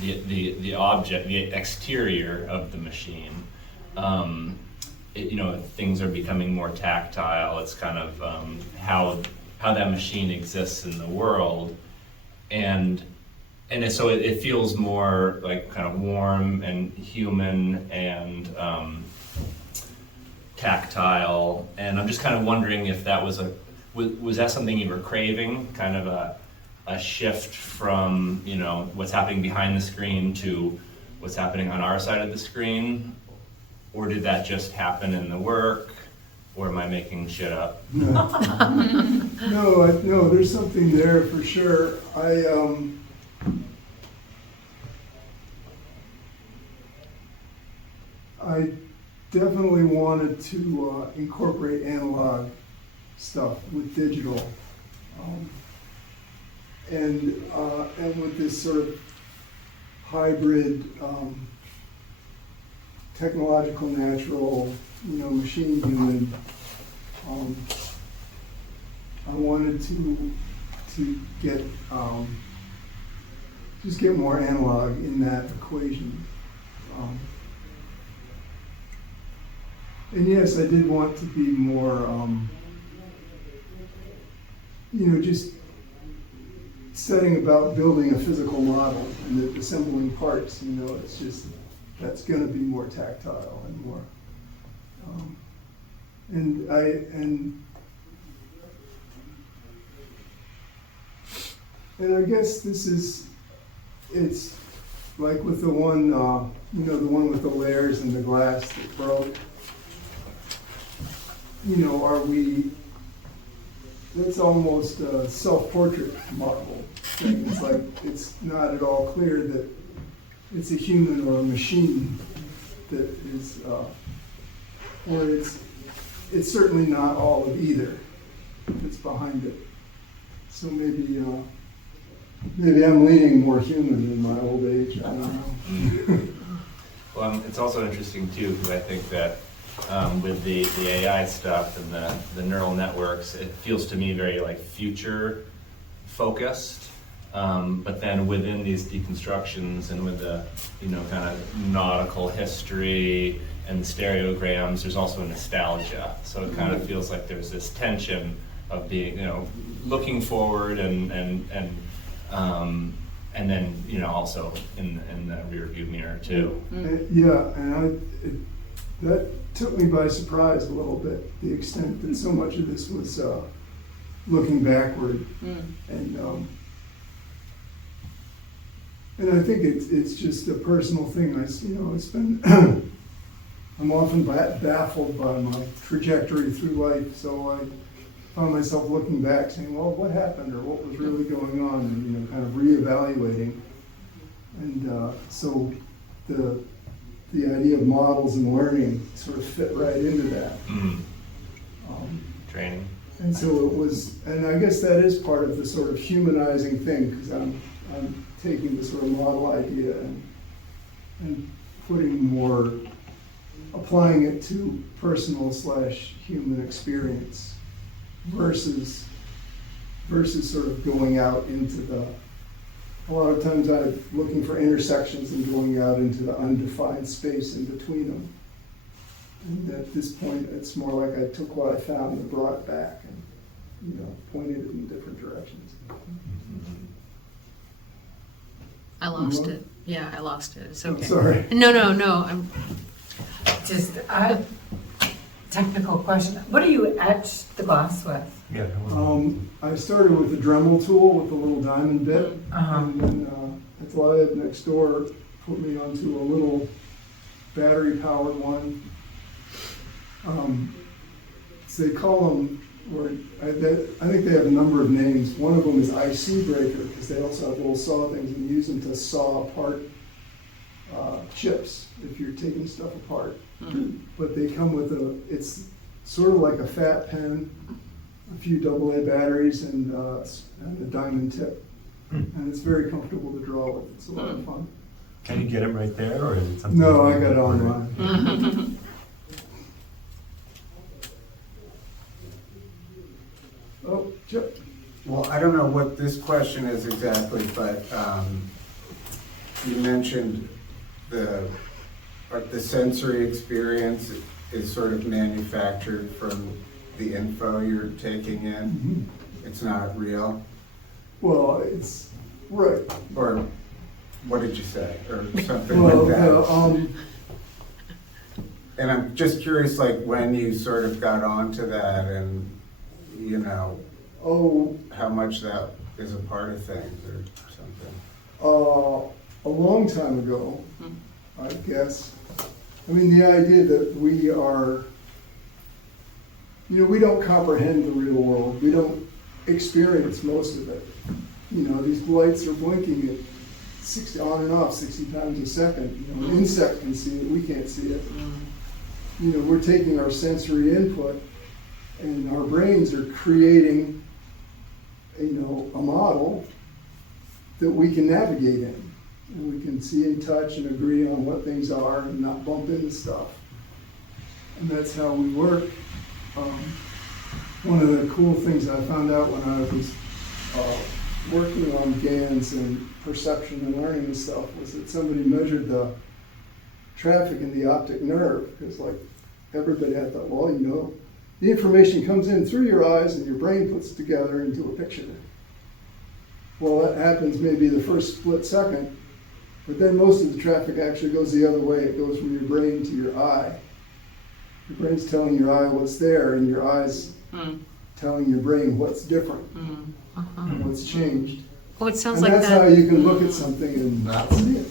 the object, the exterior of the machine, you know, things are becoming more tactile. It's kind of how that machine exists in the world, and so it feels more like kind of warm and human and tactile. And I'm just kind of wondering if that was that something you were craving, kind of a shift from, you know, what's happening behind the screen to what's happening on our side of the screen? or did that just happen in the work, or am I making shit up? No, no, there's something there for sure. I definitely wanted to incorporate analog stuff with digital, and with this sort of hybrid technological natural, machine human. I wanted to get just get more analog in that equation. And yes, I did want to be more, just setting about building a physical model and assembling parts. It's just, that's going to be more tactile and more. And I guess it's like with the one, the one with the layers and the glass that broke. That's almost a self-portrait model thing. It's like, it's not at all clear that it's a human or a machine that is, or it's certainly not all of either that's behind it. So maybe I'm leaning more human in my old age, I don't know. Well, it's also interesting too, because I think that with the AI stuff and the neural networks, it feels to me very like future focused. But then within these deconstructions and with the kind of nautical history and the stereograms, there's also a nostalgia. So it kind of feels like there's this tension of being, looking forward and then also in the rear view mirror too. Yeah, and that took me by surprise a little bit, the extent that so much of this was looking backward. And I think it's just a personal thing. It's been I'm often baffled by my trajectory through life, so I found myself looking back saying, well, what happened or what was really going on, and kind of reevaluating. And so the idea of models and learning sort of fit right into that. Training. And so it was, and I guess that is part of the sort of humanizing thing, because I'm taking the sort of model idea and applying it to personal/human experience versus sort of going out into a lot of times I'm looking for intersections and going out into the undefined space in between them. And at this point, it's more like I took what I found and brought it back and, pointed it in different directions. I lost it. Yeah, I lost it. It's okay. Sorry. No. I'm Just a technical question. What do you etch the glass with? Yeah. I started with the Dremel tool with the little diamond bit, and then Atelier next door put me onto a little battery-powered one. So they call them, I think they have a number of names. One of them is IC breaker, because they also have little saw things and use them to saw apart chips if you're taking stuff apart. But they come with it's sort of like a fat pen, a few AA batteries, and a diamond tip. And it's very comfortable to draw with. It's a lot of fun. Can you get them right there, or is it something? No, I got it online. Oh, Chip. Well, I don't know what this question is exactly, but you mentioned the sensory experience is sort of manufactured from the info you're taking in. It's not real. Well, it's right. Or what did you say? Or something like that. And I'm just curious, like, when you sort of got onto that and, how much that is a part of things or something. A long time ago, I guess. I mean, the idea that we are, we don't comprehend the real world. We don't experience most of it. These lights are blinking at 60, on and off 60 times a second. An insect can see it, we can't see it. We're taking our sensory input and our brains are creating, a model that we can navigate in. And we can see and touch and agree on what things are and not bump into stuff. And that's how we work. One of the cool things I found out when I was working on GANs and perception and learning and stuff was that somebody measured the traffic in the optic nerve, because like everybody had thought, well, the information comes in through your eyes and your brain puts it together into a picture. Well, that happens maybe the first split second, but then most of the traffic actually goes the other way. It goes from your brain to your eye. Your brain's telling your eye what's there, and your eye's telling your brain what's different and what's changed. Oh, it sounds And like that's that. how you can look at something and not see it.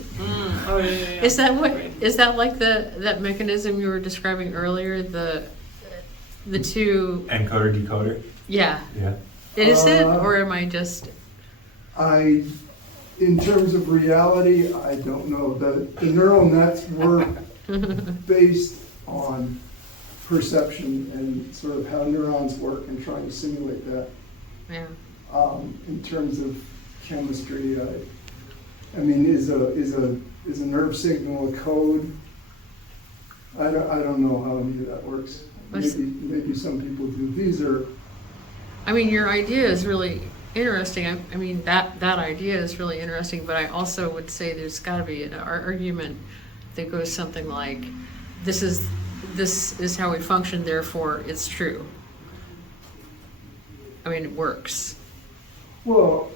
Oh, yeah. Is that what? Right. Is that like that mechanism you were describing earlier? The two. Encoder, decoder? Yeah. Yeah. Is it, or am I just? In terms of reality, I don't know. The neural nets were based on perception and sort of how neurons work and trying to simulate that. Yeah. In terms of chemistry, I mean, is a nerve signal a code? I don't know how any of that works. Maybe some people do. These are. I mean, your idea is really interesting. I mean, that idea is really interesting, but I also would say there's got to be an argument that goes something like, this is how we function, therefore it's true. I mean, it works. Well,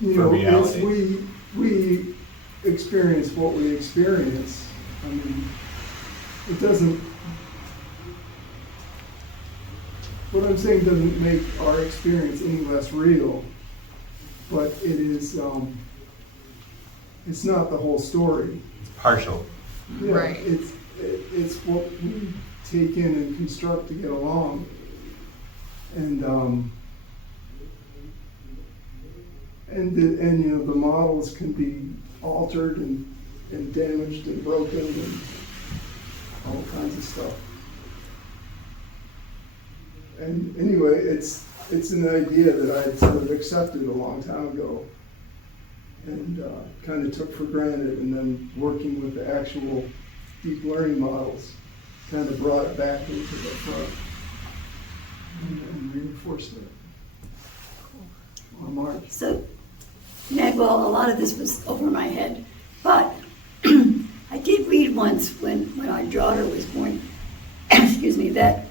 For reality. it's we experience what we experience. I mean, it doesn't. What I'm saying doesn't make our experience any less real, but it is. It's not the whole story. It's partial. Yeah, Right. It's what we take in and construct to get along, and the models can be altered and damaged and broken and all kinds of stuff. And anyway, it's an idea that I had sort of accepted a long time ago and kind of took for granted, and then working with the actual deep learning models kind of brought it back into the front and reinforced it. On March. So, Ned, well, a lot of this was over my head, but I did read once when our daughter was born, excuse me, that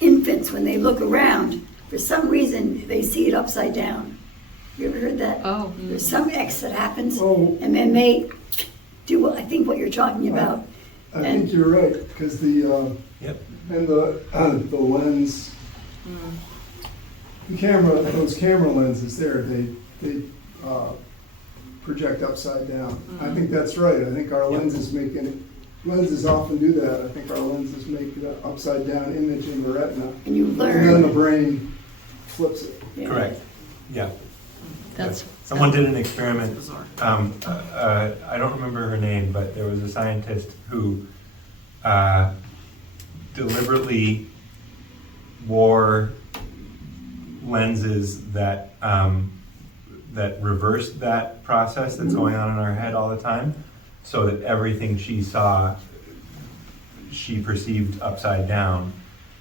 infants, when they look around, for some reason, they see it upside down. You ever heard that? Oh. There's some X that happens, Oh. and then they do, I think, what you're talking about. I think you're right, because the Yep. and the lens, the camera, those camera lenses there, they project upside down. I think that's right. I think our lenses lenses often do that. I think our lenses make the upside down image in the retina, And you and then learn. the brain flips it. Yeah. Correct. Yeah. That's. Someone did an experiment. Bizarre. I don't remember her name, but there was a scientist who deliberately wore lenses that that reversed that process that's going on in our head all the time, so that everything she saw, she perceived upside down,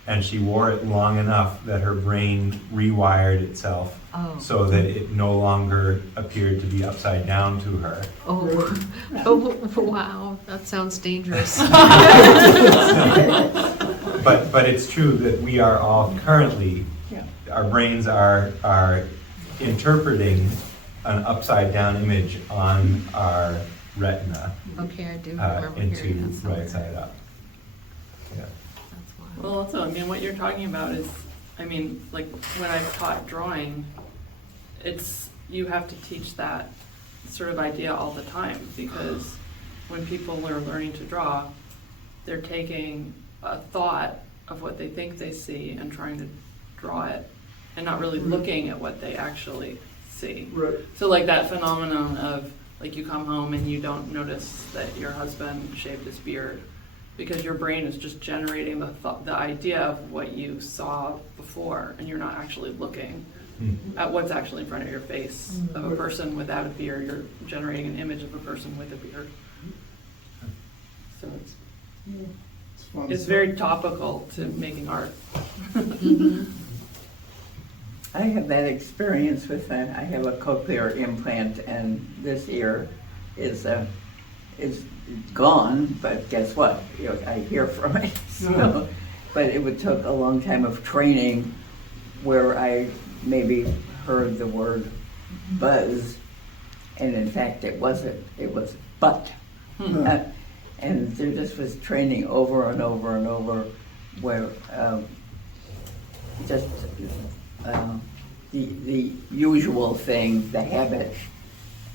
and she wore it long enough that her brain rewired itself Oh. so that it no longer appeared to be upside down to her. Oh. Oh, wow, that sounds dangerous. But it's true that we are all currently, our brains are interpreting an upside down image on our retina Okay, I do remember hearing into that. somewhere. right side up. Yeah. That's wild. Well, also, I mean, what you're talking about is, I mean, like, when I've taught drawing, you have to teach that sort of idea all the time, because when people are learning to draw, they're taking a thought of what they think they see and trying to draw it, and not really looking at what they actually see. Right. So like that phenomenon of, like, you come home and you don't notice that your husband shaved his beard, because your brain is just generating the idea of what you saw before, and you're not actually looking at what's actually in front of your face of a person without a beard. You're generating an image of a person with a beard. So It's fun it's stuff. very topical to making art. I have that experience with that. I have a cochlear implant, and this ear is gone, but guess what? You know, I hear from it. So, but it would took a long time of training where I maybe heard the word buzz, and in fact it wasn't. It was but. And there just was training over and over and over where just the usual thing, the habit,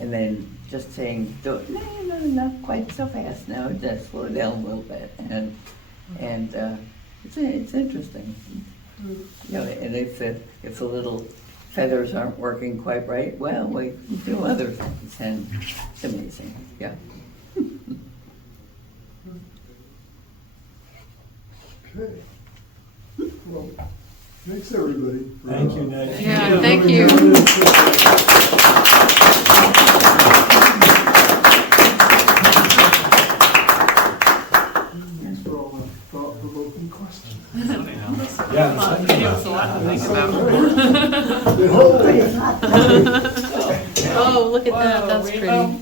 and then just saying, no, not quite so fast now, just slow down a little bit, and it's interesting. You know, and if the little feathers aren't working quite right, well, we do other things, and it's amazing, yeah. Okay. Well, thanks everybody. Thank you, Ned. Yeah, thank you. Thanks for all the thought-provoking questions. Yeah, It gave us a lot to think about. The whole thing. Oh, look at that, Whoa, that's rainbow. pretty.